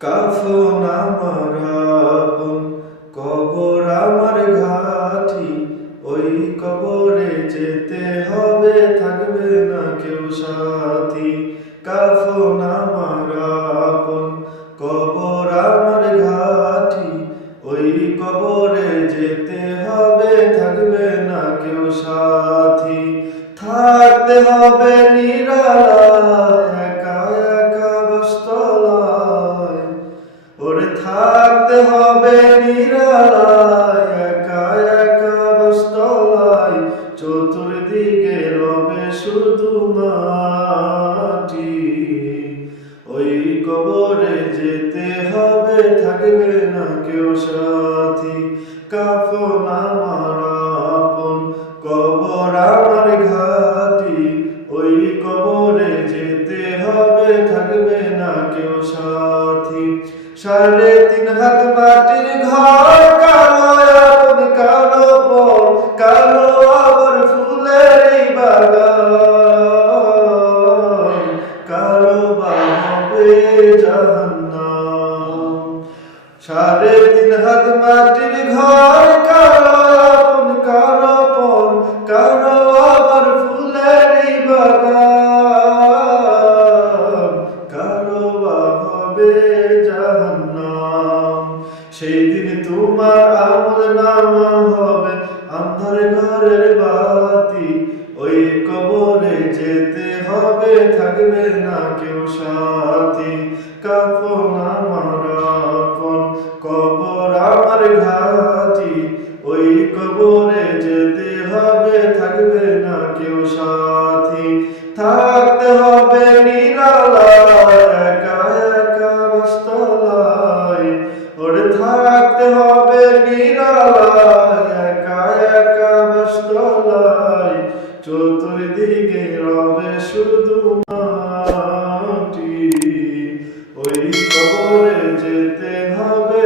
কাফন আমার আপন, কবর আমার ঘাঁটি। ওই কবরে যেতে হবে, থাকবে না কেউ সাথী। কাফন আমার আপন, কবর আমার ঘাঁটি। ওই কবরে যেতে হবে, থাকবে না কেউ সাথী। থাকতে হবে নিরালায়, একা একা বস্তলায়। ওরে থাকতে হবে নিরালায়, একা একা বস্তলায়। চতুর্দিকে রবে শুধু মাটি। ওই কবরে যেতে হবে, থাকবে না কেউ সাথী। কাফন আমার আপন, কবর আমার ঘাঁটি। ওই কবরে যেতে হবে, থাকবে না কেউ সাথী। 3.5 হাত মাটির ঘর, কারো আপন কারো পর, কারো আবার ফুলের বাগান, কারো বা হবে জাহান্নাম। 3.5 হাত মাটির ঘর, কারো আপন কারো পর, কারো আবার ফুলের বাগান, কারো বা হবে জাহান্নাম। সেই দিন তোমার আমলনামা হবে আন্ধার ঘরের বাতি। ওই কবরে যেতে হবে, থাকবে না কেউ সাথী। কাফন আমার আপন, কবর আমার ঘাঁটি। ওই কবরে যেতে হবে, থাকবে না কেউ সাথী। থাকতে হবে নিরালায়, একা একা বস্তলায়। ওরে থাকতে হবে নিরালায়, একা একা বস্তলায়। চতুর্দিকে রবে শুধু মাটি। ওই কবরে যেতে হবে।